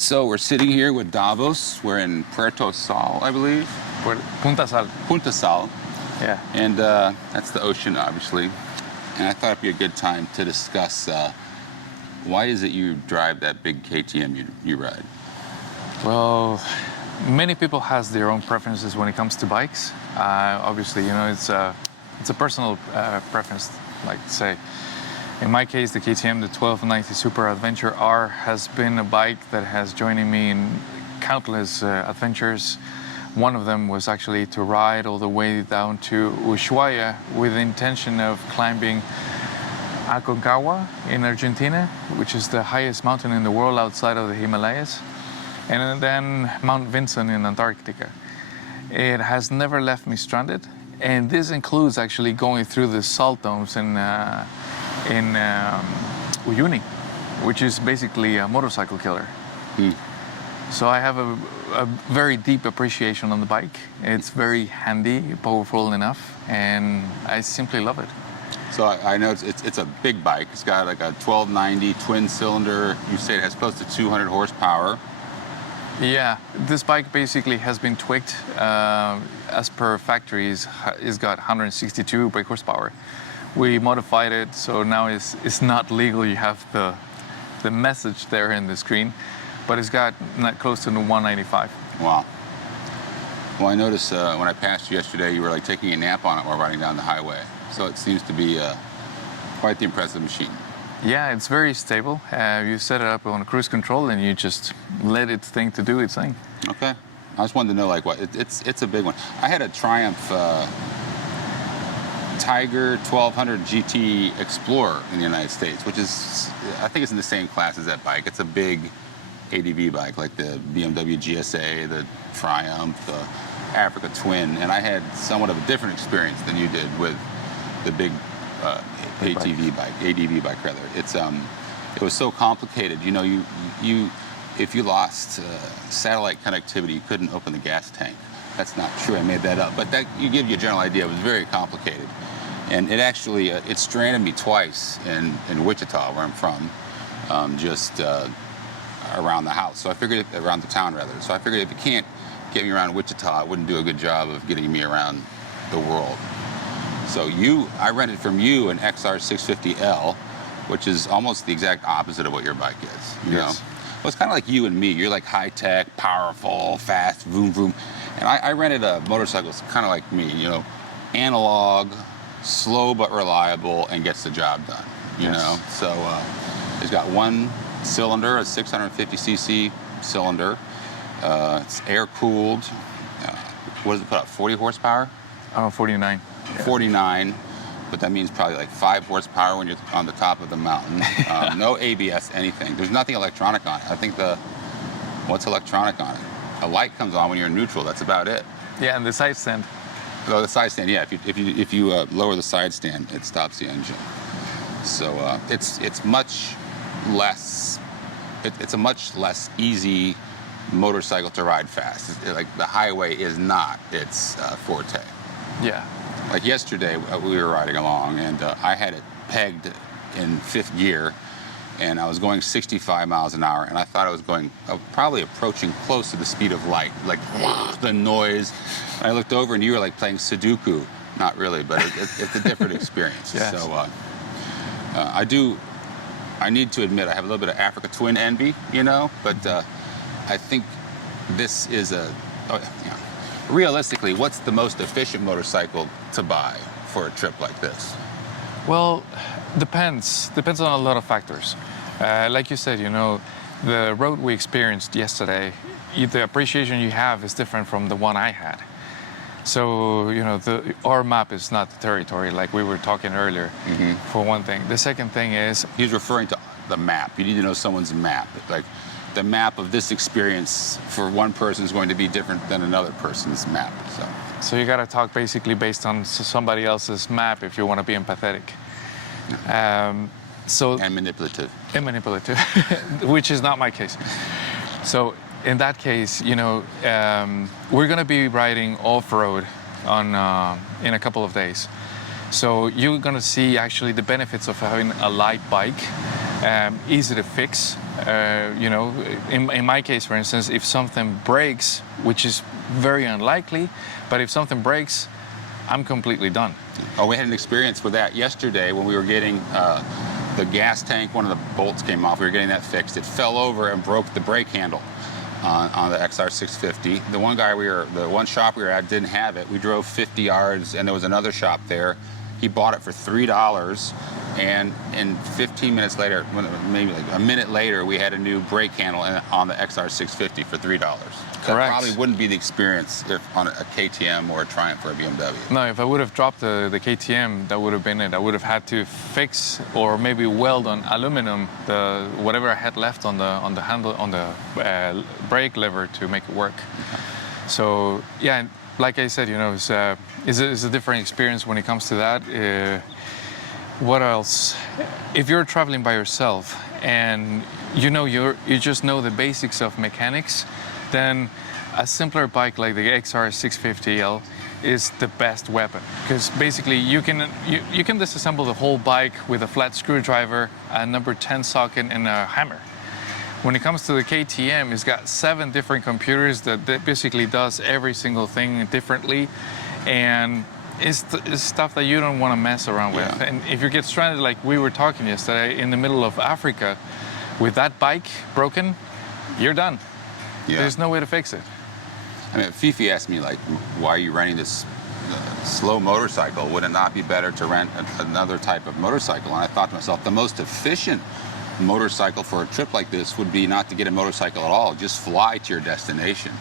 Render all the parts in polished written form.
So we're sitting here with Davos. We're in Puerto Sal, I believe. Punta Sal. Punta Sal. Yeah. And that's the ocean, obviously. And I thought it'd be a good time to discuss why is it you drive that big KTM you ride? Well, many people has their own preferences when it comes to bikes. Obviously, you know, it's a personal preference, like to say. In my case, the KTM, the 1290 Super Adventure R, has been a bike that has joined me in countless adventures. One of them was actually to ride all the way down to Ushuaia with the intention of climbing Aconcagua in Argentina, which is the highest mountain in the world outside of the Himalayas, and then Mount Vinson in Antarctica. It has never left me stranded, and this includes actually going through the salt domes in Uyuni, which is basically a motorcycle killer. So I have a very deep appreciation on the bike. It's very handy, powerful enough, and I simply love it. So I know it's a big bike. It's got like a 1290 twin cylinder. You say it has close to 200 horsepower. Yeah, this bike basically has been tweaked as per factories. It's got 162 brake horsepower. We modified it, so now it's not legal. You have the message there in the screen, but it's got not close to the 195. Wow. Well, I noticed when I passed you yesterday, you were like taking a nap on it while riding down the highway. So it seems to be quite the impressive machine. Yeah, it's very stable. You set it up on cruise control and you just let it think to do its thing. Okay. I just wanted to know, like, what it's a big one. I had a Triumph Tiger 1200 GT Explorer in the United States, which is, I think it's in the same class as that bike. It's a big ADV bike, like the BMW GSA, the Triumph, the Africa Twin, and I had somewhat of a different experience than you did with the big ADV bike rather. It was so complicated. You know, you if you lost satellite connectivity, you couldn't open the gas tank. That's not true. I made that up, but that you give you a general idea. It was very complicated, and it actually it stranded me twice in Wichita, where I'm from, just around the house. So I figured around the town rather. So I figured if you can't get me around Wichita, it wouldn't do a good job of getting me around the world. So I rented from you an XR650L, which is almost the exact opposite of what your bike is. You know? Well, it's kind of like you and me. You're like high-tech, powerful, fast, vroom, vroom. And I rented a motorcycle kind of like me, you know, analog, slow but reliable, and gets the job done, you know? So it's got one cylinder, a 650cc cylinder. It's air-cooled. What does it put out, 40 horsepower? 49. Yeah. 49, but that means probably like 5 horsepower when you're on the top of the mountain. No ABS, anything. There's nothing electronic on it. I think what's electronic on it? A light comes on when you're in neutral. That's about it. Yeah, and the side stand. Oh, the side stand. Yeah, if you lower the side stand, it stops the engine. So it's much less. It's a much less easy motorcycle to ride fast. Like the highway is not its forte. Yeah. Like yesterday, we were riding along, and I had it pegged in 5th gear, and I was going 65 miles an hour, and I thought I was going probably approaching close to the speed of light, like the noise. And I looked over, and you were like playing Sudoku. Not really, but it's a different experience. Yes. So I need to admit, I have a little bit of Africa Twin envy, you know, but I think this is realistically, what's the most efficient motorcycle to buy for a trip like this? Well, depends on a lot of factors. Like you said, you know, the road we experienced yesterday, the appreciation you have is different from the one I had. So, you know, our map is not the territory, like we were talking earlier, for one thing. The second thing is... He's referring to the map. You need to know someone's map. Like, the map of this experience for one person is going to be different than another person's map. So you got to talk basically based on somebody else's map if you want to be empathetic. And manipulative. And manipulative, which is not my case. So in that case, you know, we're going to be riding off-road in a couple of days. So you're going to see actually the benefits of having a light bike, easy to fix, You know, in my case, for instance, if something breaks, which is very unlikely, but if something breaks, I'm completely done. Oh, we had an experience with that yesterday when we were getting the gas tank, one of the bolts came off. We were getting that fixed. It fell over and broke the brake handle on the XR650. The one shop we were at didn't have it. We drove 50 yards, and there was another shop there. He bought it for $3, and 15 minutes later, maybe like a minute later, we had a new brake handle on the XR650 for $3. That Correct. probably wouldn't be the experience if on a KTM or a Triumph or a BMW. No, if I would have dropped the KTM, that would have been it. I would have had to fix or maybe weld on aluminum whatever I had left on the handle on the brake lever to make it work. So yeah, like I said, you know, it's a different experience when it comes to that. What else? If you're traveling by yourself and you just know the basics of mechanics, then a simpler bike like the XR650L is the best weapon, because basically you can disassemble the whole bike with a flat screwdriver, a number 10 socket, and a hammer. When it comes to the KTM, it's got 7 different computers that basically does every single thing differently, and it's stuff that you don't want to mess around with. Yeah. And if you get stranded, like we were talking yesterday, in the middle of Africa, with that bike broken, you're done. Yeah. There's no way to fix it. I mean, Fifi asked me, like, why are you renting this slow motorcycle? Would it not be better to rent another type of motorcycle? And I thought to myself, the most efficient motorcycle for a trip like this would be not to get a motorcycle at all, just fly to your destination.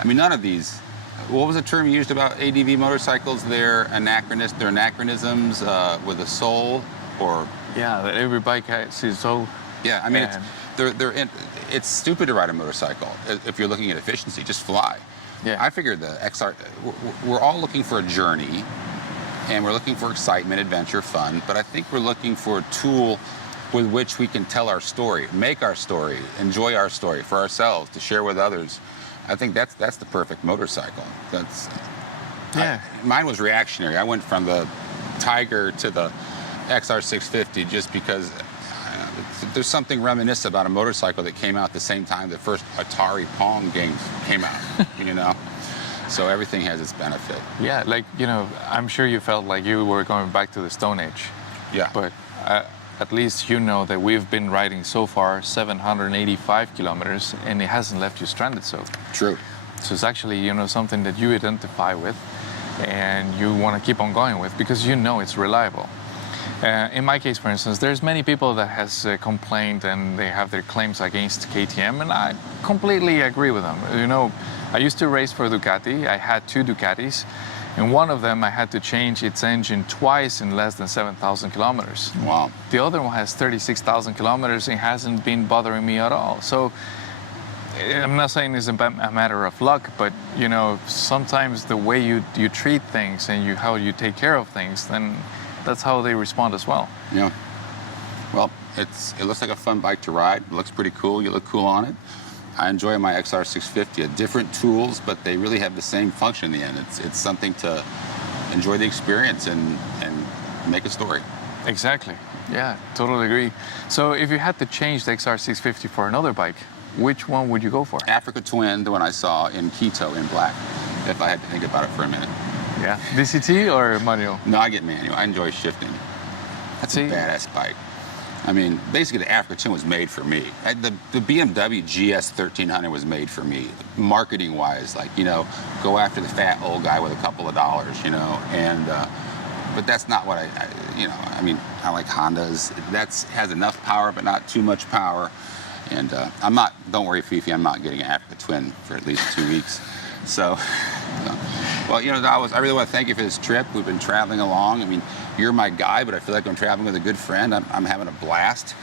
I mean, none of these, what was the term you used about ADV motorcycles? They're anachronisms with a soul, or... Yeah, that every bike has its soul. Yeah, I mean, it's stupid to ride a motorcycle if you're looking at efficiency. Just fly. Yeah. I figured the XR, we're all looking for a journey, and we're looking for excitement, adventure, fun, but I think we're looking for a tool with which we can tell our story, make our story, enjoy our story for ourselves, to share with others. I think that's the perfect motorcycle. Mine was reactionary. I went from the Tiger to the XR650 just because there's something reminiscent about a motorcycle that came out at the same time the first Atari Pong games came out, you know? So everything has its benefit. Yeah, like, you know, I'm sure you felt like you were going back to the Stone Age. Yeah. But at least you know that we've been riding so far 785 kilometers, and it hasn't left you stranded, so. True. So it's actually, you know, something that you identify with and you want to keep on going with because you know it's reliable. In my case, for instance, there's many people that has complained and they have their claims against KTM, and I completely agree with them. You know, I used to race for Ducati. I had 2 Ducatis, and one of them I had to change its engine twice in less than 7,000 kilometers. Wow. The other one has 36,000 kilometers and hasn't been bothering me at all. So I'm not saying it's a matter of luck, but you know, sometimes the way you treat things and how you take care of things, then that's how they respond as well. Yeah. Well, it looks like a fun bike to ride. It looks pretty cool. You look cool on it. I enjoy my XR650. Different tools, but they really have the same function in the end. It's something to enjoy the experience and make a story. Exactly. Yeah, totally agree. So if you had to change the XR650 for another bike, which one would you go for? Africa Twin, the one I saw in Quito in black, if I had to think about it for a minute. Yeah, DCT or manual? No, I get manual. I enjoy shifting. That's a badass bike. I mean, basically the Africa Twin was made for me. The BMW GS1300 was made for me, marketing-wise. Like, you know, go after the fat old guy with a couple of dollars, you know. And but that's not what I mean, I like Hondas. That has enough power, but not too much power. And I'm not. Don't worry, Fifi. I'm not getting an Africa Twin for at least 2 weeks. So, well, you know, I really want to thank you for this trip. We've been traveling along. I mean, you're my guy, but I feel like I'm traveling with a good friend. I'm having a blast.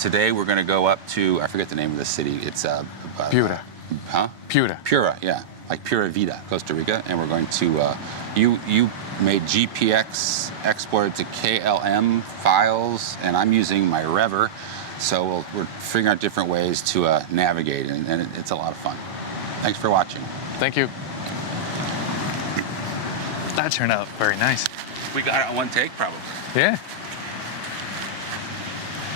Today we're going to go up to, I forget the name of the city. It's Piura. Huh? Piura. Piura, yeah, like Pura Vida, Costa Rica, and we're going to. You made GPX exported to KLM files, and I'm using my Rever. So we're figuring out different ways to navigate, and it's a lot of fun. Thanks for watching. Thank you. That turned out very nice. We got it on one take, probably. Yeah.